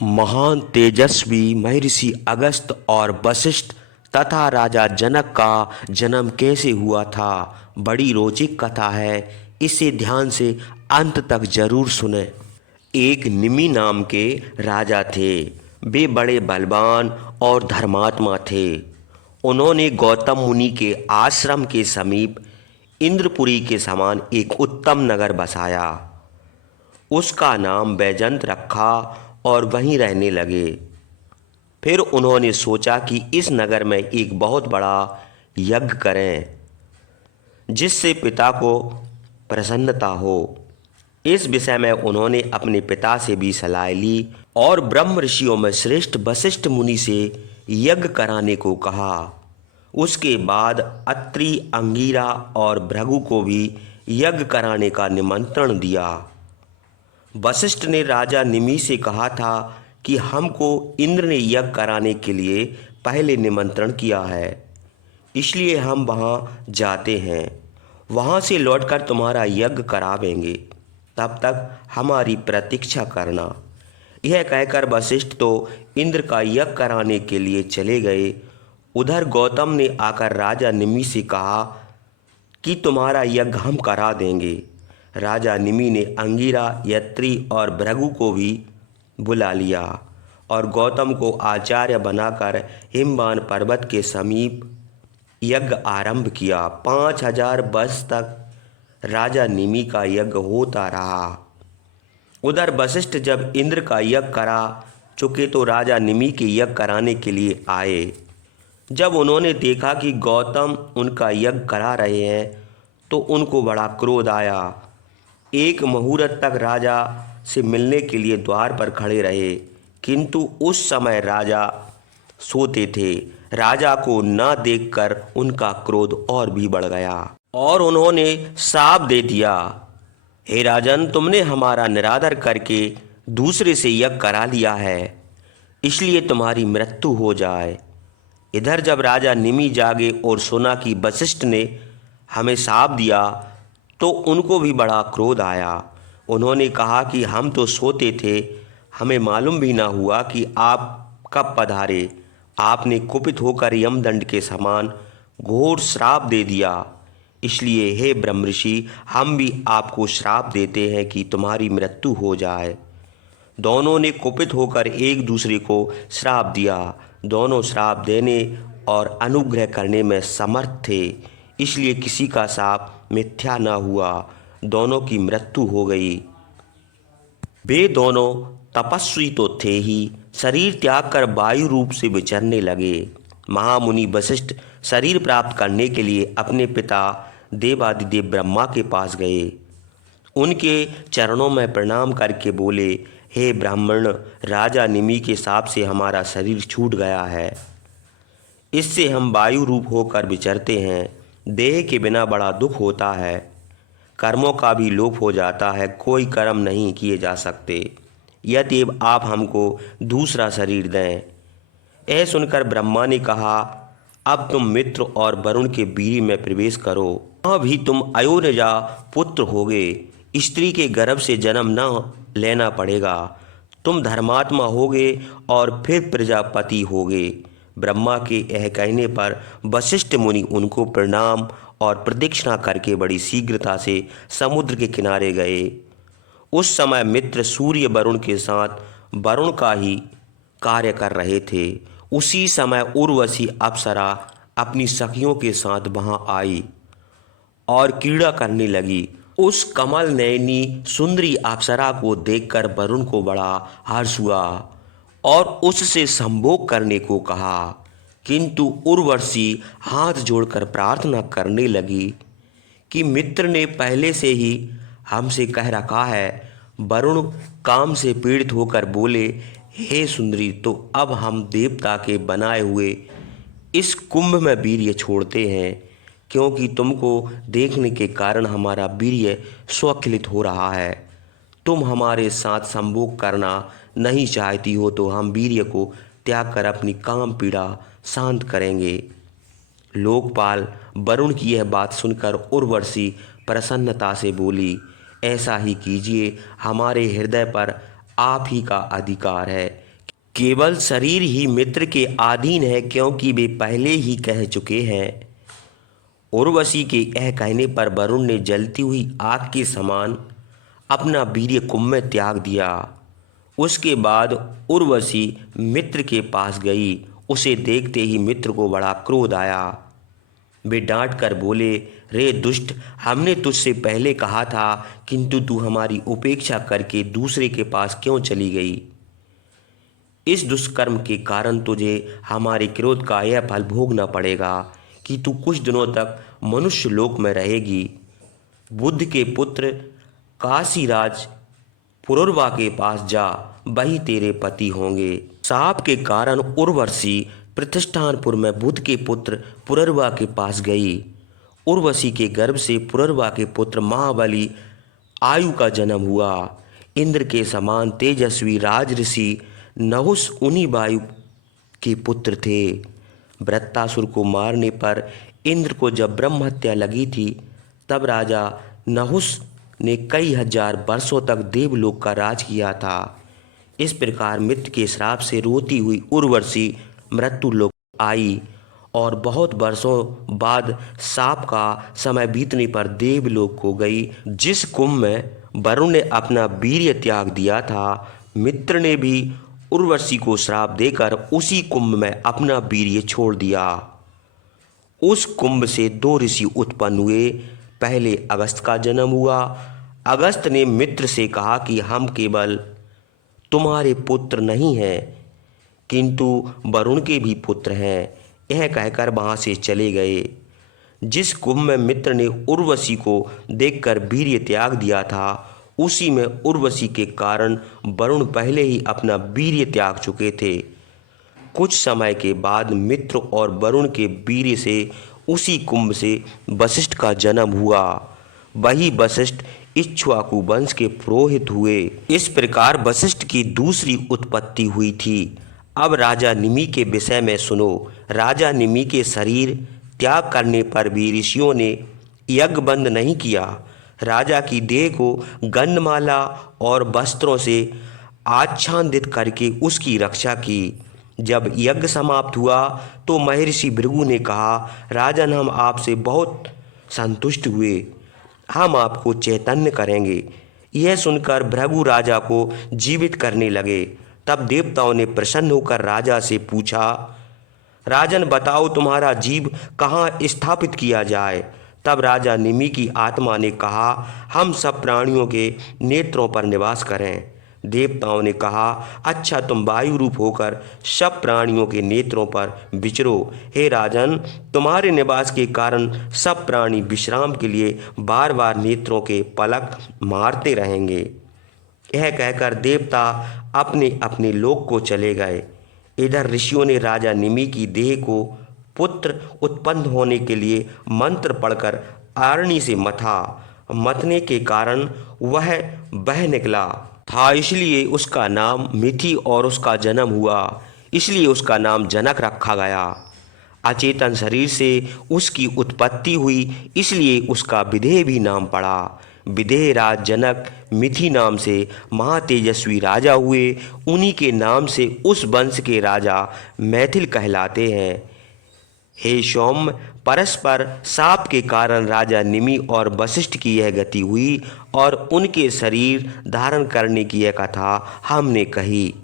महान तेजस्वी महर्षि अगस्त और वशिष्ठ तथा राजा जनक का जन्म कैसे हुआ था। बड़ी रोचक कथा है, इसे ध्यान से अंत तक जरूर सुने। एक निमि नाम के राजा थे। वे बड़े बलवान और धर्मात्मा थे। उन्होंने गौतम मुनि के आश्रम के समीप इंद्रपुरी के समान एक उत्तम नगर बसाया। उसका नाम बैजंत रखा और वहीं रहने लगे। फिर उन्होंने सोचा कि इस नगर में एक बहुत बड़ा यज्ञ करें जिससे पिता को प्रसन्नता हो। इस विषय में उन्होंने अपने पिता से भी सलाह ली और ब्रह्म ऋषियों में श्रेष्ठ वशिष्ठ मुनि से यज्ञ कराने को कहा। उसके बाद अत्रि, अंगिरा और भृगु को भी यज्ञ कराने का निमंत्रण दिया। वशिष्ठ ने राजा निमि से कहा था कि हमको इंद्र ने यज्ञ कराने के लिए पहले निमंत्रण किया है, इसलिए हम वहाँ जाते हैं। वहाँ से लौटकर तुम्हारा यज्ञ करावेंगे, तब तक हमारी प्रतीक्षा करना। यह कहकर वशिष्ठ तो इंद्र का यज्ञ कराने के लिए चले गए। उधर गौतम ने आकर राजा निमि से कहा कि तुम्हारा यज्ञ हम करा देंगे। राजा निमि ने अंगिरा, यत्री और भृगु को भी बुला लिया और गौतम को आचार्य बनाकर हिमवान पर्वत के समीप यज्ञ आरंभ किया। 5000 वर्ष तक राजा निमि का यज्ञ होता रहा। उधर वशिष्ठ जब इंद्र का यज्ञ करा चुके तो राजा निमि के यज्ञ कराने के लिए आए। जब उन्होंने देखा कि गौतम उनका यज्ञ करा रहे हैं तो उनको बड़ा क्रोध आया। एक मुहूर्त तक राजा से मिलने के लिए द्वार पर खड़े रहे, किंतु उस समय राजा सोते थे। राजा को न देखकर उनका क्रोध और भी बढ़ गया और उन्होंने श्राप दे दिया, हे राजन, तुमने हमारा निरादर करके दूसरे से यज्ञ करा लिया है, इसलिए तुम्हारी मृत्यु हो जाए। इधर जब राजा निमि जागे और सुना कि वशिष्ठ ने हमें श्राप दिया तो उनको भी बड़ा क्रोध आया। उन्होंने कहा कि हम तो सोते थे, हमें मालूम भी ना हुआ कि आप कब पधारे। आपने कुपित होकर यमदंड के समान घोर श्राप दे दिया, इसलिए हे ब्रह्मऋषि, हम भी आपको श्राप देते हैं कि तुम्हारी मृत्यु हो जाए। दोनों ने कुपित होकर एक दूसरे को श्राप दिया। दोनों श्राप देने और अनुग्रह करने में समर्थ थे, इसलिए किसी का श्राप मिथ्या न हुआ। दोनों की मृत्यु हो गई। वे दोनों तपस्वी तो थे ही, शरीर त्याग कर वायु रूप से विचरने लगे। महामुनि वशिष्ठ शरीर प्राप्त करने के लिए अपने पिता देवादिदेव ब्रह्मा के पास गए। उनके चरणों में प्रणाम करके बोले, हे ब्राह्मण, राजा निमि के शाप से हमारा शरीर छूट गया है। इससे हम वायु रूप होकर विचरते हैं। देह के बिना बड़ा दुख होता है, कर्मों का भी लोप हो जाता है, कोई कर्म नहीं किए जा सकते। यदि आप हमको दूसरा शरीर दें। यह सुनकर ब्रह्मा ने कहा, अब तुम मित्र और वरुण के वीर्य में प्रवेश करो। वहाँ भी तुम अयोनिजा पुत्र होगे। स्त्री के गर्भ से जन्म न लेना पड़ेगा। तुम धर्मात्मा होगे और फिर प्रजापति होगे। ब्रह्मा के यह कहने पर वशिष्ठ मुनि उनको प्रणाम और प्रदक्षिणा करके बड़ी शीघ्रता से समुद्र के किनारे गए। उस समय मित्र सूर्य वरुण के साथ वरुण का ही कार्य कर रहे थे। उसी समय उर्वशी अप्सरा अपनी सखियों के साथ वहां आई और क्रीड़ा करने लगी। उस कमल नयनी सुंदरी अप्सरा को देखकर वरुण को बड़ा हर्ष हुआ और उससे संभोग करने को कहा, किंतु उर्वशी हाथ जोड़कर प्रार्थना करने लगी कि मित्र ने पहले से ही हमसे कह रखा है। वरुण काम से पीड़ित होकर बोले, हे सुंदरी, तो अब हम देवता के बनाए हुए इस कुंभ में वीर्य छोड़ते हैं, क्योंकि तुमको देखने के कारण हमारा वीर्य स्वखलित हो रहा है। तुम हमारे साथ संभोग करना नहीं चाहती हो तो हम वीर्य को त्याग कर अपनी काम पीड़ा शांत करेंगे। लोकपाल वरुण की यह बात सुनकर उर्वशी प्रसन्नता से बोली, ऐसा ही कीजिए, हमारे हृदय पर आप ही का अधिकार है। केवल शरीर ही मित्र के अधीन है, क्योंकि वे पहले ही कह चुके हैं। उर्वशी के यह कहने पर वरुण ने जलती हुई आग के समान अपना वीर्य कुंभ में त्याग दिया। उसके बाद उर्वशी मित्र के पास गई। उसे देखते ही मित्र को बड़ा क्रोध आया। वे डांट कर बोले, रे दुष्ट, हमने तुझसे पहले कहा था, किंतु तू हमारी उपेक्षा करके दूसरे के पास क्यों चली गई? इस दुष्कर्म के कारण तुझे हमारे क्रोध का यह फल भोगना पड़ेगा कि तू कुछ दिनों तक मनुष्य लोक में रहेगी। बुद्ध के पुत्र काशीराज पुरुरवा के पास जा, वही तेरे पति होंगे। शाप के कारण उर्वशी प्रतिष्ठानपुर में बुद्ध के पुत्र पुरुरवा के पास गई। उर्वशी के गर्भ से पुरुरवा के पुत्र महाबली आयु का जन्म हुआ। इंद्र के समान तेजस्वी राजऋषि नहुस उन्हीं वायु के पुत्र थे। वृत्तासुर को मारने पर इंद्र को जब ब्रह्म हत्या लगी थी, तब राजा नहुस ने कई हजार वर्षों तक देवलोक का राज किया था। इस प्रकार मित्र के श्राप से रोती हुई उर्वशी मृत्यु लोक आई और बहुत वर्षों बाद शाप का समय बीतने पर देवलोक को गई। जिस कुंभ में वरुण ने अपना वीर्य त्याग दिया था, मित्र ने भी उर्वशी को श्राप देकर उसी कुंभ में अपना वीर्य छोड़ दिया। उस कुंभ से दो ऋषि उत्पन्न हुए। पहले अगस्त का जन्म हुआ। अगस्त ने मित्र से कहा कि हम केवल तुम्हारे पुत्र नहीं हैं, किंतु वरुण के भी पुत्र हैं। यह कहकर वहां से चले गए। जिस कुंभ में मित्र ने उर्वशी को देखकर वीर्य त्याग दिया था, उसी में उर्वशी के कारण वरुण पहले ही अपना वीर्य त्याग चुके थे। कुछ समय के बाद मित्र और वरुण के वीर्य से उसी कुंभ से वशिष्ठ का जन्म हुआ। वही वशिष्ठ इक्ष्वाकु वंश के पुरोहित हुए। इस प्रकार वशिष्ठ की दूसरी उत्पत्ति हुई थी। अब राजा निमि के विषय में सुनो। राजा निमि के शरीर त्याग करने पर भी ऋषियों ने यज्ञ बंद नहीं किया। राजा की देह को गंधमाला और वस्त्रों से आच्छादित करके उसकी रक्षा की। जब यज्ञ समाप्त हुआ तो महर्षि भृगु ने कहा, राजन, हम आपसे बहुत संतुष्ट हुए, हम आपको चैतन्य करेंगे। यह सुनकर भृगु राजा को जीवित करने लगे। तब देवताओं ने प्रसन्न होकर राजा से पूछा, राजन, बताओ तुम्हारा जीव कहाँ स्थापित किया जाए। तब राजा निमि की आत्मा ने कहा, हम सब प्राणियों के नेत्रों पर निवास करें। देवताओं ने कहा, अच्छा, तुम वायु रूप होकर सब प्राणियों के नेत्रों पर विचरो। हे राजन, तुम्हारे निवास के कारण सब प्राणी विश्राम के लिए बार बार नेत्रों के पलक मारते रहेंगे। यह कहकर देवता अपने अपने लोक को चले गए। इधर ऋषियों ने राजा निमि की देह को पुत्र उत्पन्न होने के लिए मंत्र पढ़कर आरणी से मथा। मथने के कारण वह बह निकला था, इसलिए उसका नाम मिथि और उसका जन्म हुआ, इसलिए उसका नाम जनक रखा गया। अचेतन शरीर से उसकी उत्पत्ति हुई, इसलिए उसका विदेह भी नाम पड़ा। विदेह राज जनक मिथि नाम से महातेजस्वी राजा हुए। उन्हीं के नाम से उस वंश के राजा मैथिल कहलाते हैं। हे सौम्य, परस्पर शाप के कारण राजा निमि और वशिष्ठ की यह गति हुई और उनके शरीर धारण करने की यह कथा हमने कही।